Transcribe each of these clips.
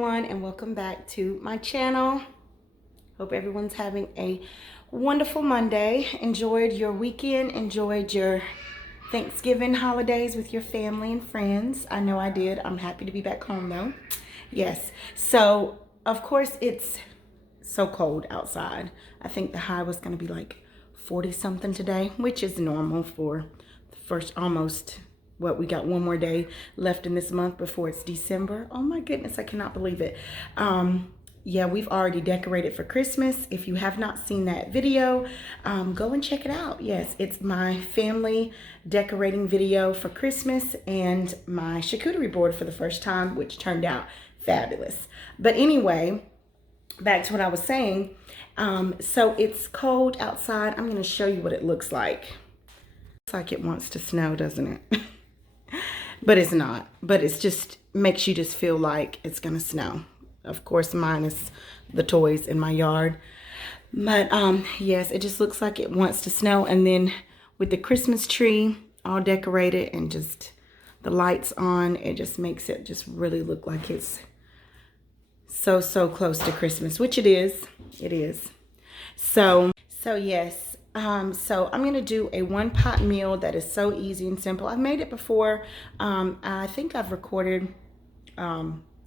everyone, and welcome back to my channel. Hope everyone's having a wonderful Monday. Enjoyed your weekend, enjoyed your Thanksgiving holidays with your family and friends. I know I did. I'm happy to be back home though. Yes, so of course it's so cold outside. I think the high was going to be like 40 something today, which is normal for the first almost, what, we got one more day left in this month before it's December. Oh my goodness, I cannot believe it. Yeah, we've already decorated for Christmas. If you have not seen that video, go and check it out. Yes, it's my family decorating video for Christmas and my charcuterie board for the first time, which turned out fabulous. But anyway, back to what I was saying. So it's cold outside. I'm going to show you what it looks like. Looks like it wants to snow, doesn't it? But it's not. But it's just makes you just feel like it's going to snow. Of course, minus the toys in my yard. But yes, it just looks like it wants to snow. And then with the Christmas tree all decorated and just the lights on, it just makes it just really look like it's so close to Christmas, which it is. It is. So yes. So I'm going to do a one pot meal that is so easy and simple. I've made it before. I think I've recorded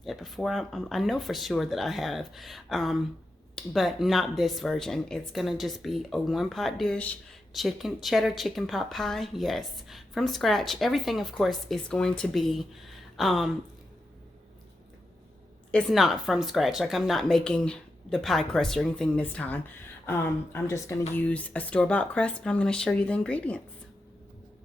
it before. I know for sure that I have, but not this version. It's going to just be a one pot dish, cheddar chicken pot pie. Yes, from scratch. Everything, of course, is going to be, it's not from scratch. Like, I'm not making the pie crust or anything this time. I'm just going to use a store-bought crust, but I'm going to show you the ingredients.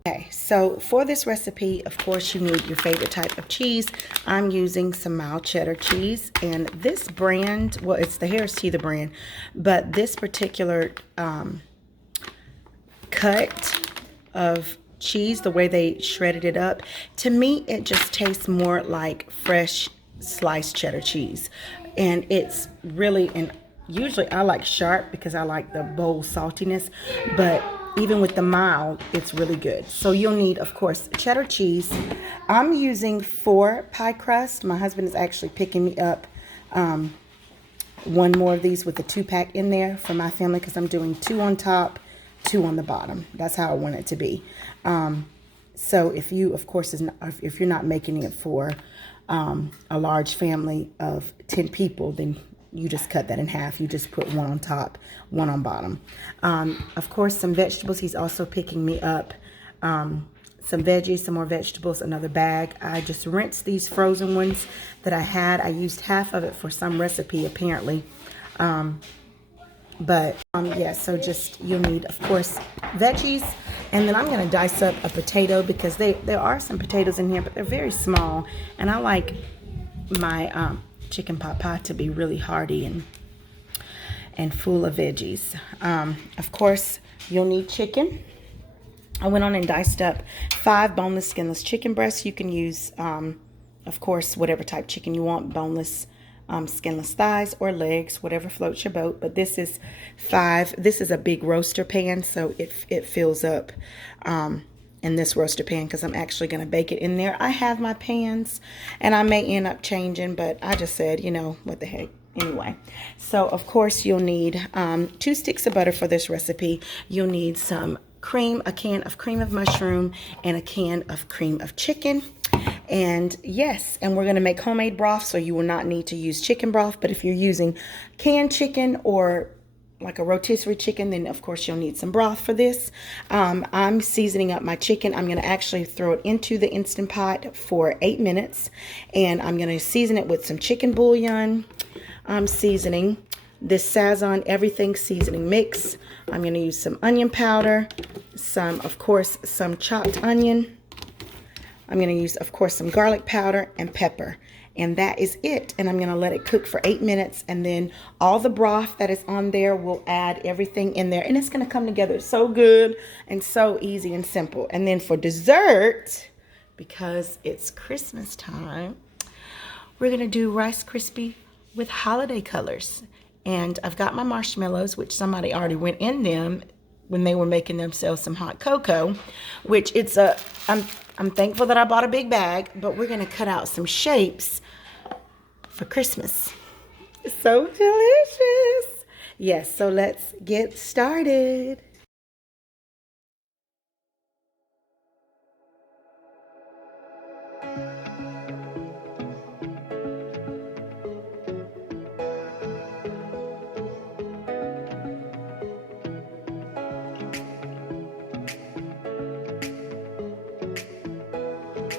Okay, so for this recipe, of course, you need your favorite type of cheese. I'm using some mild cheddar cheese, and this brand, well, it's the Harris Teeter brand, but this particular cut of cheese, the way they shredded it up, to me, it just tastes more like fresh sliced cheddar cheese. And it's really, and usually I like sharp because I like the bold saltiness, but even with the mild, it's really good. So you'll need, of course, cheddar cheese. I'm using 4 pie crust. My husband is actually picking me up one more of these with the 2-pack in there for my family, because I'm doing 2 on top, 2 on the bottom. That's how I want it to be. So if you, of course, if you're not making it for a large family of 10 people, then you just cut that in half. You just put 1 on top, 1 on bottom. Of course, some vegetables. He's also picking me up some veggies, some more vegetables, another bag. I just rinsed these frozen ones that I had. I used half of it for some recipe, apparently. Yeah, so just, you'll need, of course, veggies. And then I'm going to dice up a potato, because there are some potatoes in here, but they're very small. And I like my chicken pot pie to be really hearty and full of veggies. Of course, you'll need chicken. I went on and diced up 5 boneless, skinless chicken breasts. You can use, of course, whatever type chicken you want, boneless, skinless thighs or legs, whatever floats your boat. But this is 5. This is a big roaster pan, so it fills up in this roaster pan, because I'm actually going to bake it in there. I have my pans, and I may end up changing, but I just said, you know, what the heck. Anyway, so of course you'll need 2 sticks of butter for this recipe. You'll need some cream, a can of cream of mushroom, and a can of cream of chicken. And yes, and we're going to make homemade broth, so you will not need to use chicken broth. But if you're using canned chicken or like a rotisserie chicken, then of course you'll need some broth for this. I'm seasoning up my chicken. I'm going to actually throw it into the Instant Pot for 8 minutes, and I'm going to season it with some chicken bouillon. I'm seasoning this Sazon Everything seasoning mix. I'm going to use some onion powder, of course, some chopped onion. I'm going to use, of course, some garlic powder and pepper. And that is it. And I'm going to let it cook for 8 minutes. And then all the broth that is on there, will add everything in there. And it's going to come together so good and so easy and simple. And then for dessert, because it's Christmas time, we're going to do Rice Krispie with holiday colors. And I've got my marshmallows, which somebody already went in them when they were making themselves some hot cocoa, which I'm thankful that I bought a big bag, but we're going to cut out some shapes for Christmas. It's so delicious. Yes, so let's get started.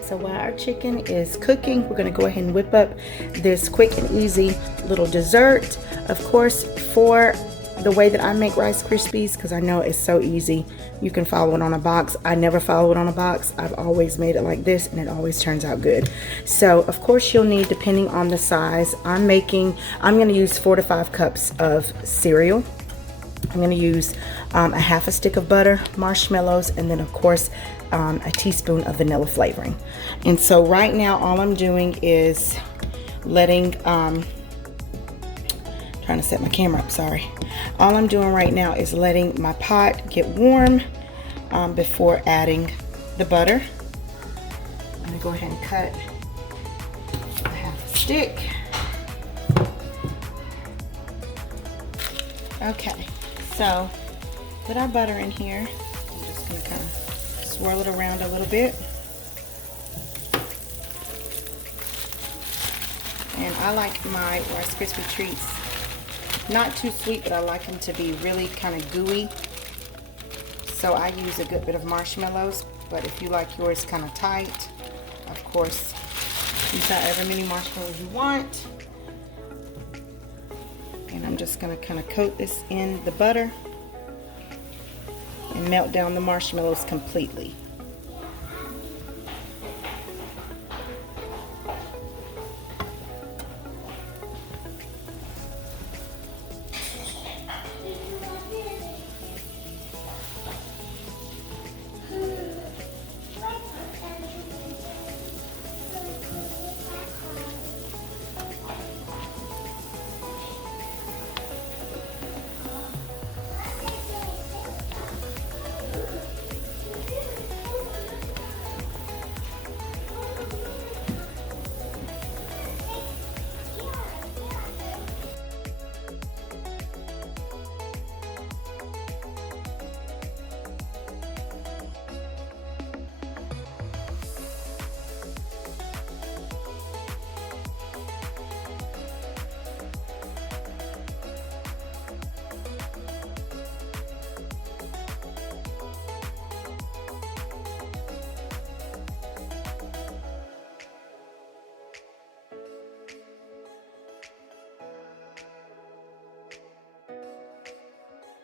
So while our chicken is cooking, we're gonna go ahead and whip up this quick and easy little dessert. Of course, for the way that I make Rice Krispies, because I know it's so easy, you can follow it on a box. I never follow it on a box. I've always made it like this and it always turns out good. So of course you'll need, depending on the size, I'm gonna use 4 to 5 cups of cereal. I'm gonna use a half a stick of butter, marshmallows, and then of course a teaspoon of vanilla flavoring. And so right now all I'm doing is letting, trying to set my camera up, sorry. All I'm doing right now is letting my pot get warm before adding the butter. I'm gonna go ahead and cut a half a stick. Okay, so put our butter in here. I'm just gonna kind of swirl it around a little bit. And I like my Rice Krispie treats not too sweet, but I like them to be really kind of gooey. So I use a good bit of marshmallows, but if you like yours kind of tight, of course, use however many marshmallows you want. And I'm just gonna kind of coat this in the butter and melt down the marshmallows completely.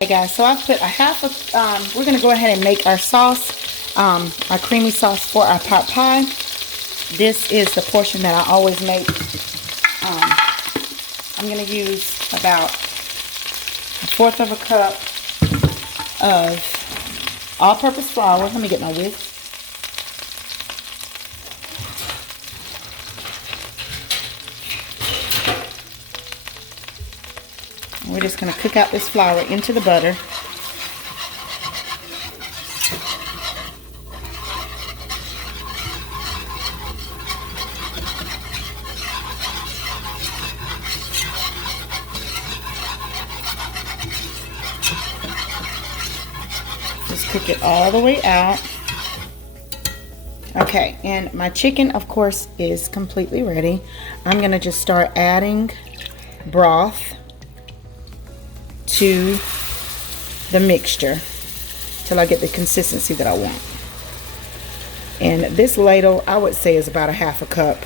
Hey guys, so I've put a half of, we're going to go ahead and make our sauce, our creamy sauce for our pot pie. This is the portion that I always make. I'm going to use about 1/4 of a cup of all-purpose flour. Let me get my whisk. We're just going to cook out this flour into the butter. Just cook it all the way out. Okay, and my chicken, of course, is completely ready. I'm going to just start adding broth to the mixture till I get the consistency that I want. And this ladle, I would say, is about a half a cup.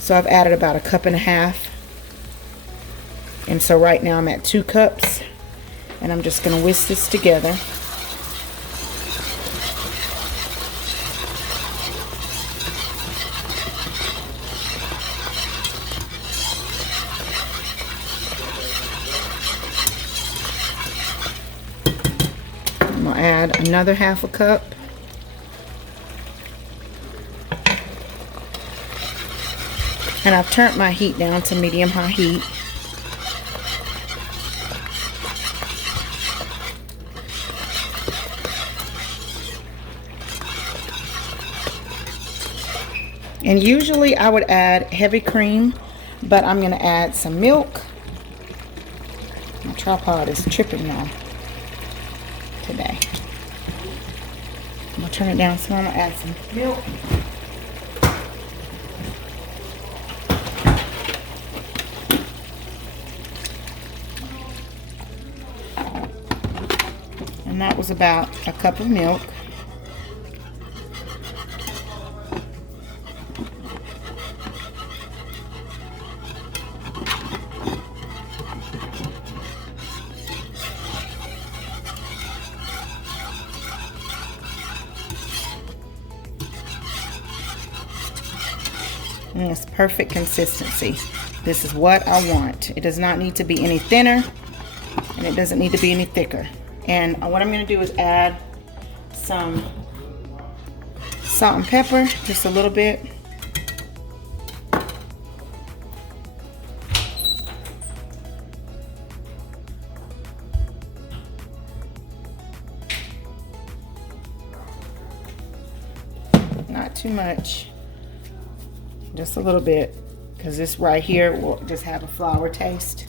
So I've added about 1.5 cups. And so right now I'm at 2 cups. And I'm just going to whisk this together. I'm going to add another 1/2 cup. And I've turned my heat down to medium-high heat. And usually I would add heavy cream, but I'm gonna add some milk. My tripod is tripping y'all today. I'm gonna turn it down so I'm gonna add some milk. And that was about a cup of milk. And it's perfect consistency. This is what I want. It does not need to be any thinner, and it doesn't need to be any thicker. And what I'm going to do is add some salt and pepper, just a little bit. Not too much, just a little bit, because this right here will just have a flour taste.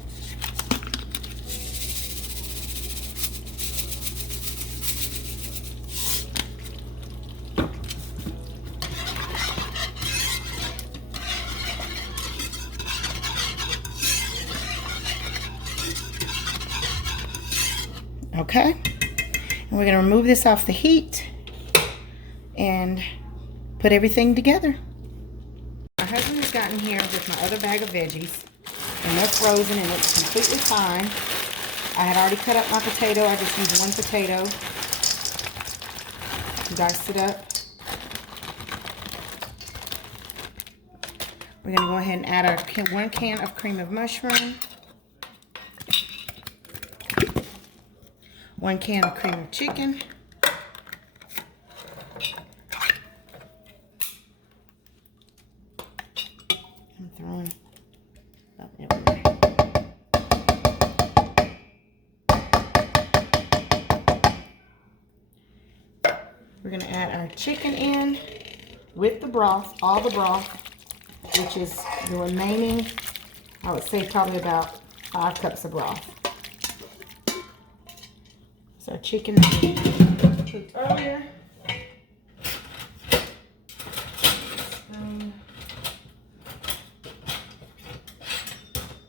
Okay, and we're going to remove this off the heat and put everything together. My husband has gotten here with my other bag of veggies, and they're frozen and it's completely fine. I had already cut up my potato. I just used one potato, diced it up. We're going to go ahead and add our 1 can of cream of mushroom, 1 can of cream of chicken, I'm throwing up everywhere. We're going to add our chicken in with the broth, all the broth, which is the remaining, I would say probably about 5 cups of broth. So our chicken that we cooked earlier.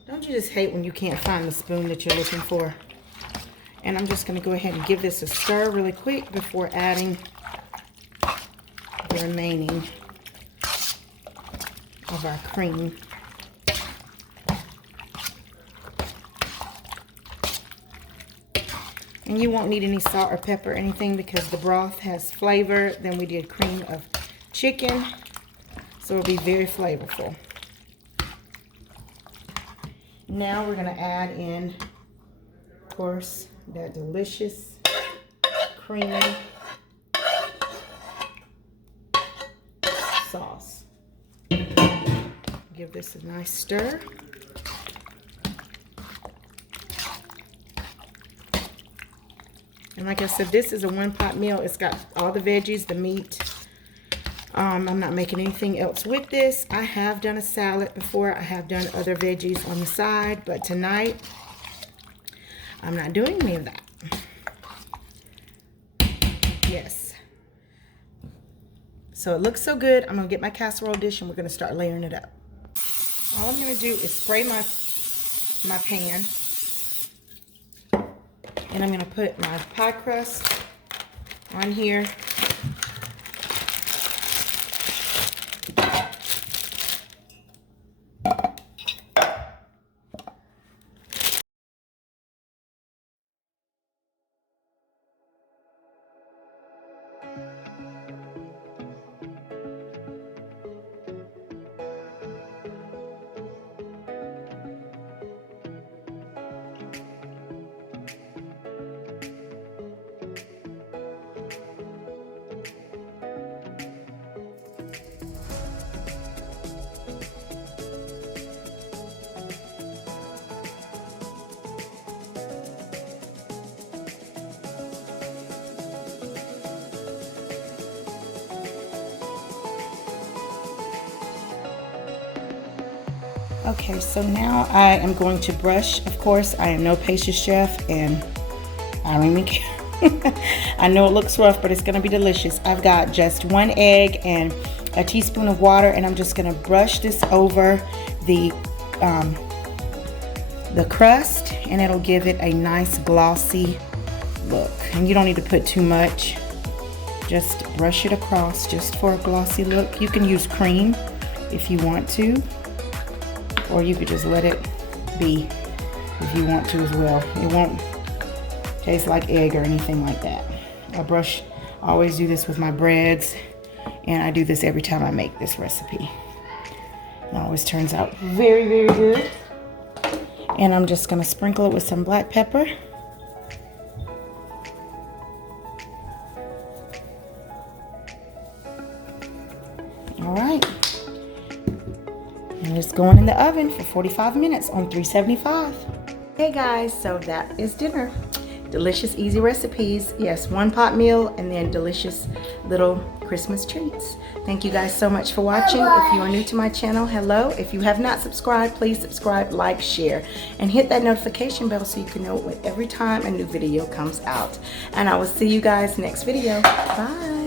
Don't you just hate when you can't find the spoon that you're looking for? And I'm just going to go ahead and give this a stir really quick before adding the remaining of our cream. And you won't need any salt or pepper or anything because the broth has flavor. Then we did cream of chicken, so it'll be very flavorful. Now we're going to add in, of course, that delicious creamy sauce. Give this a nice stir. And like I said, this is a one-pot meal. It's got all the veggies, the meat. I'm not making anything else with this. I have done a salad before. I have done other veggies on the side, but tonight I'm not doing any of that. Yes. So it looks so good. I'm going to get my casserole dish and we're going to start layering it up. All I'm going to do is spray my pan. And I'm going to put my pie crust on here. Okay, so now I am going to brush. Of course, I am no pastry chef, and I don't even care. I know it looks rough, but it's going to be delicious. I've got just 1 egg and a teaspoon of water, and I'm just going to brush this over the crust, and it'll give it a nice glossy look. And you don't need to put too much. Just brush it across just for a glossy look. You can use cream if you want to, or you could just let it be if you want to as well. It won't taste like egg or anything like that. I always do this with my breads, and I do this every time I make this recipe. It always turns out very, very good. And I'm just gonna sprinkle it with some black pepper. All right. And it's going in the oven for 45 minutes on 375. Hey guys, so that is dinner. Delicious, easy recipes. Yes, 1 pot meal and then delicious little Christmas treats. Thank you guys so much for watching. If you are new to my channel, hello. If you have not subscribed, please subscribe, like, share, and hit that notification bell so you can know every time a new video comes out. And I will see you guys next video. Bye.